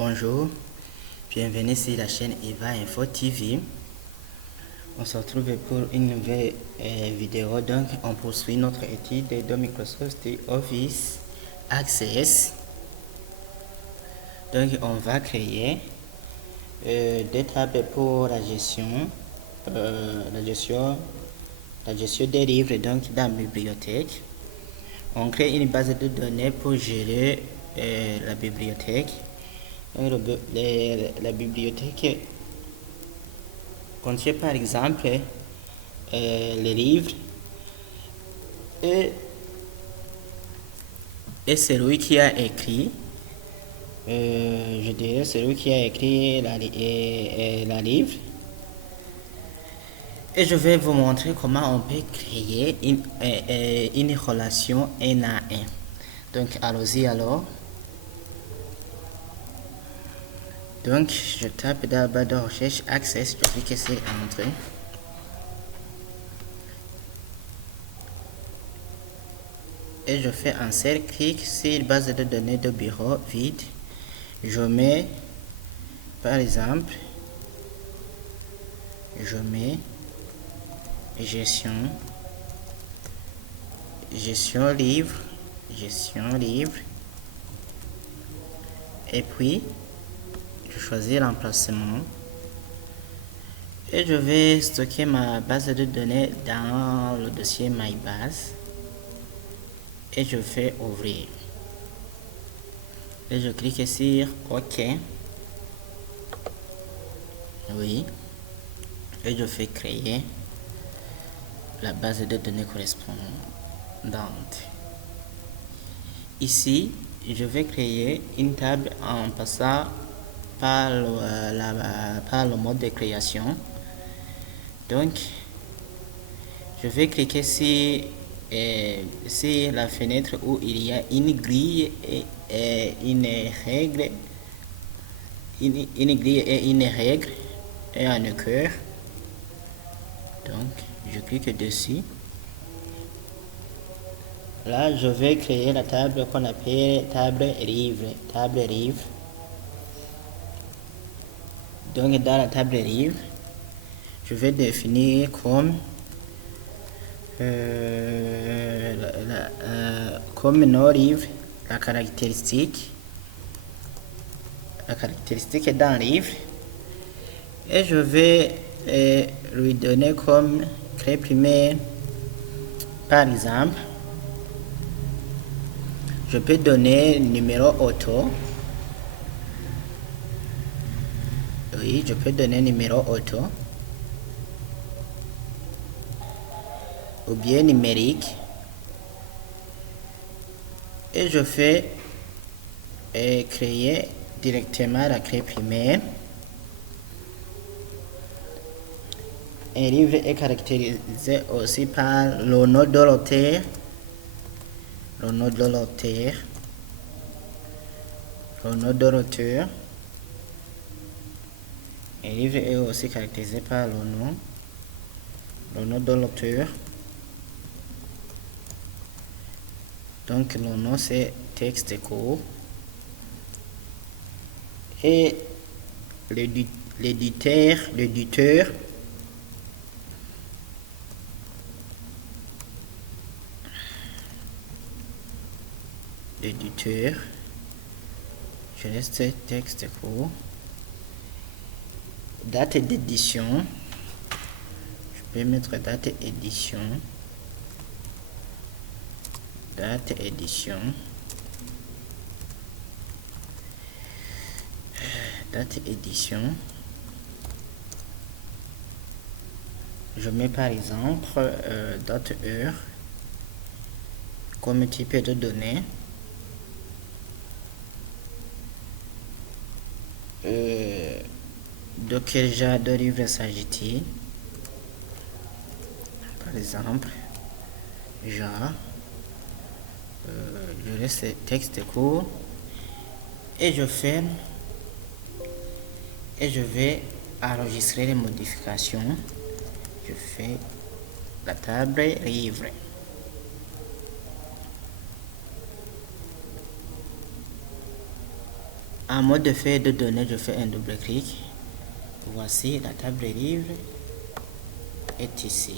Bonjour, bienvenue sur la chaîne Eva Info TV. On se retrouve pour une nouvelle vidéo. Donc, on poursuit notre étude de Microsoft Office Access. Donc, on va créer des tables pour la gestion des livres donc dans la bibliothèque. On crée une base de données pour gérer la bibliothèque. La bibliothèque contient par exemple les livres et celui qui a écrit, je dirais celui qui a écrit la livre. Et je vais vous montrer comment on peut créer une relation un à un. Donc allons-y alors. Donc je tape dans la barre de recherche Access, je clique sur Entrée. Et je fais un seul clic sur base de données de bureau vide. Je mets par exemple, gestion livre, et puis je choisis l'emplacement et je vais stocker ma base de données dans le dossier MyBase et je fais ouvrir et je clique sur OK. Oui, et je fais créer la base de données correspondante. Ici, je vais créer une table en passant par le mode de création. Donc, je vais cliquer sur la fenêtre où il y a une grille et une règle, et un cœur. Donc, je clique dessus. Là, je vais créer la table qu'on appelle table livre. Donc, dans la table livre, je vais définir comme nos livres, la caractéristique d'un livre, et je vais lui donner comme clé primaire, par exemple. Je peux donner numéro auto. Oui, je peux donner numéro auto ou bien numérique. Et je fais créer directement la clé primaire. Un livre est caractérisé aussi par le nom de l'auteur. Un livre est aussi caractérisé par le nom de l'auteur. Donc le nom c'est texte court. Et l'éditeur, je laisse texte court. Date d'édition, je peux mettre date édition. Je mets par exemple date heure comme type de données. De quel genre de livre s'agit-il? Par exemple, genre, je laisse texte court et je ferme et je vais enregistrer les modifications. Je fais la table livre. En mode de feuille de données, je fais un double clic. Voici la table des livres est ici.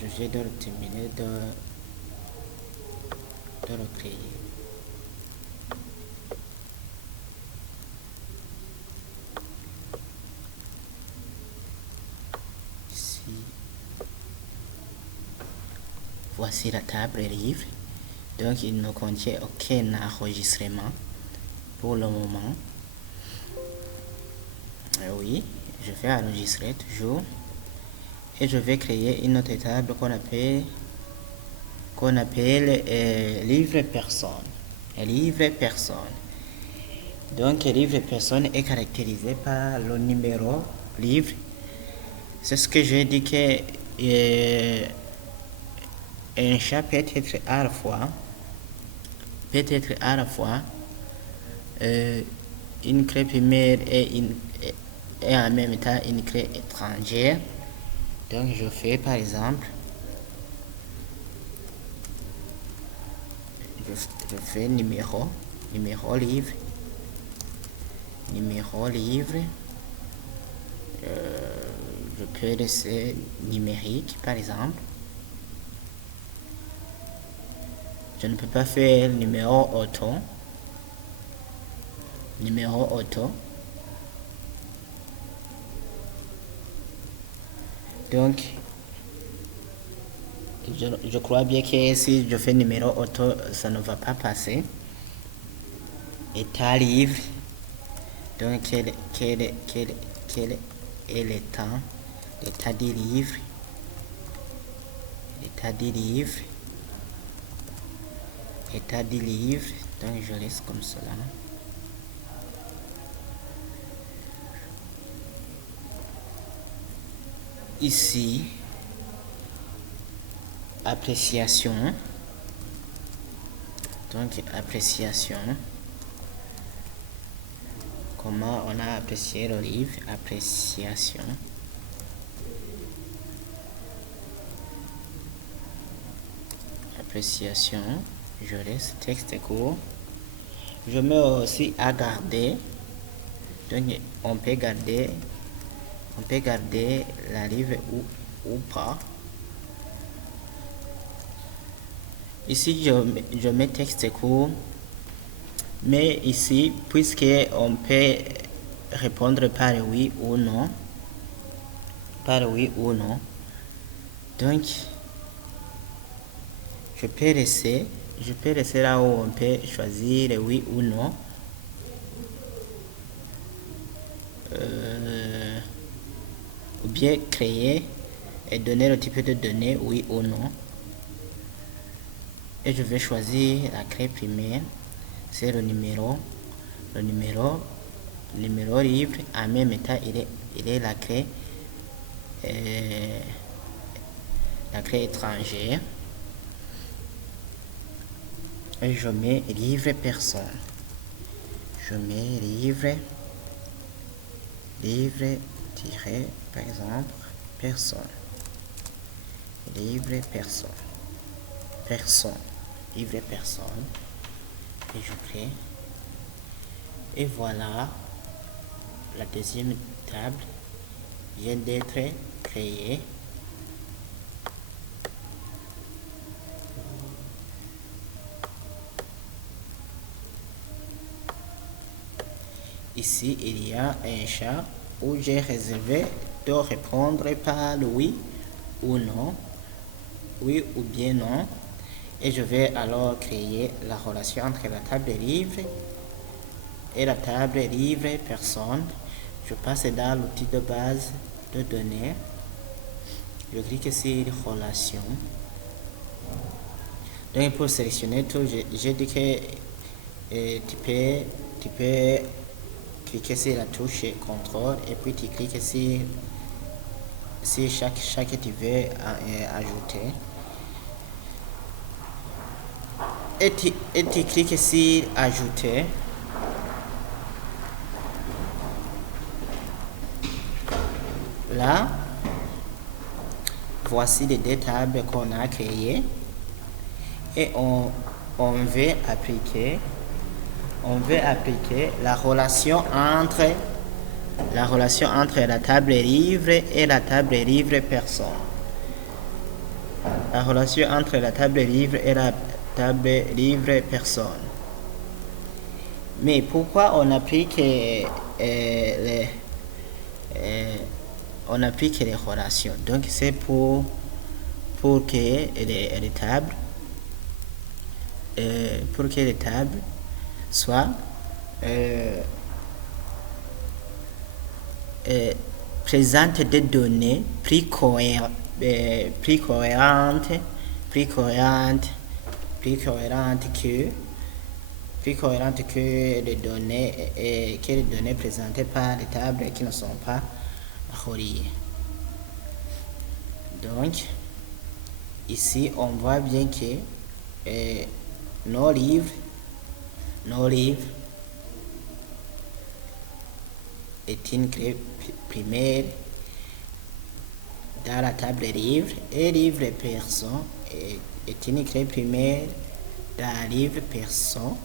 Je vais de terminer de le créer. Ici. Voici la table des livres. Donc il ne contient aucun enregistrement pour le moment. Oui, je vais enregistrer toujours. Et je vais créer une autre table qu'on appelle livre personne. Livre personne. Donc livre personne est caractérisé par le numéro livre. C'est ce que j'ai dit que un chat peut être à la fois une clé primaire et en même temps une clé étrangère. Donc je fais par exemple, je fais numéro livre, je peux laisser numérique par exemple. Je ne peux pas faire numéro auto. Donc je crois bien que si je fais numéro auto, ça ne va pas passer. État livre. Donc quel est le temps? L'état du livre. Donc je laisse comme cela. Ici, appréciation. Donc appréciation. Comment on a apprécié le livre? Appréciation. Je laisse texte court. Je mets aussi à garder. Donc on peut garder la livre ou pas. Ici je mets texte court, mais ici puisque on peut répondre par oui ou non, donc je peux laisser là où on peut choisir le oui ou non. Ou bien créer et donner le type de données oui ou non. Et je vais choisir la clé primaire, c'est le numéro livre. En même temps il est la clé étrangère. Et je mets livre personne. Par exemple personne. Livre personne. Et je crée. Et voilà, la deuxième table vient d'être créée. Ici, il y a un chat où j'ai réservé de répondre par oui ou non, oui ou bien non. Et je vais alors créer la relation entre la table livre et la table livre personne. Je passe dans l'outil de base de données. Je clique sur relation. Donc pour sélectionner tout, j'ai dit que tu peux cliquer sur la touche contrôle et puis tu cliques sur chaque que tu veux ajouter. Et tu cliques sur ajouter. Là, voici les deux tables qu'on a créées et on veut appliquer on veut appliquer la relation entre la table livre et la table livre personne. La relation entre la table livre et la table livre personne. Mais pourquoi on applique les relations? Donc c'est pour que les tables soient présentent des données plus cohérentes que les données présentées par les tables qui ne sont pas reliées. Donc ici on voit bien que nos livres est une clé primaire dans la table livre et livre personne est une clé primaire dans livre personne.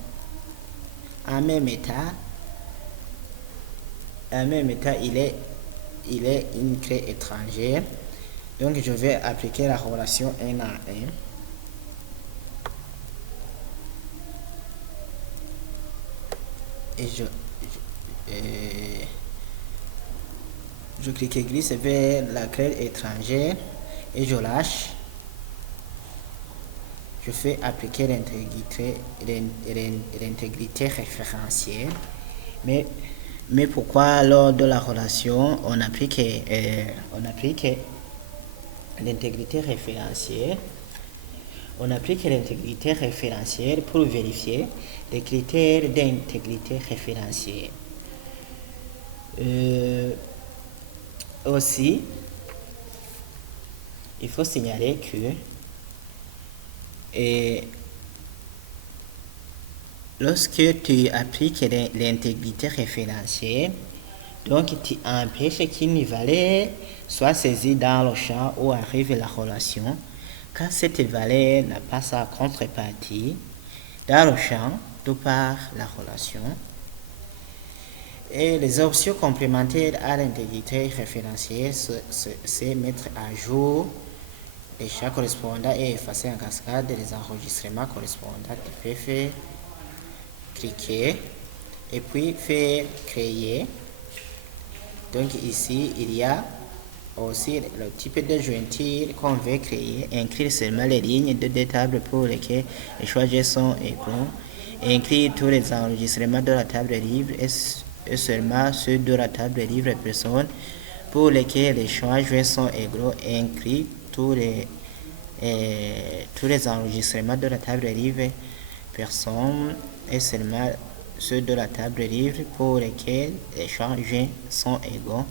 En même état, il est une clé étrangère. Donc je vais appliquer la relation 1 à 1. Et je clique glisse vers la clé étrangère et je lâche. Je fais appliquer l'intégrité référentielle. Mais pourquoi lors de la relation on applique l'intégrité référentielle? On applique l'intégrité référentielle pour vérifier les critères d'intégrité référentielle. Aussi, il faut signaler que lorsque tu appliques l'intégrité référentielle, donc tu empêches qu'une valeur soit saisie dans le champ où arrive la relation quand cette valeur n'a pas sa contrepartie dans le champ d'où part la relation. Et les options complémentaires à l'intégrité référentielle, c'est mettre à jour les champs correspondants et effacer en cascade les enregistrements correspondants. Tu peux faire cliquer et puis faire créer. Donc ici il y a aussi le type de jointure qu'on veut créer, inclure seulement les lignes de tables pour lesquelles les choix sont égaux, inclure tous les enregistrements de la table livre et seulement ceux de la table livre personne pour lesquels les choix sont égaux, inclure tous les enregistrements de la table livre personne et seulement ceux de la table livre pour lesquels les choix sont égaux.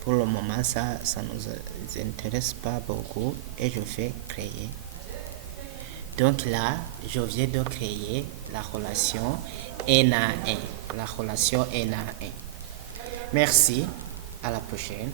Pour le moment, ça nous intéresse pas beaucoup et je fais créer. Donc là, je viens de créer la relation N à 1. Merci, à la prochaine.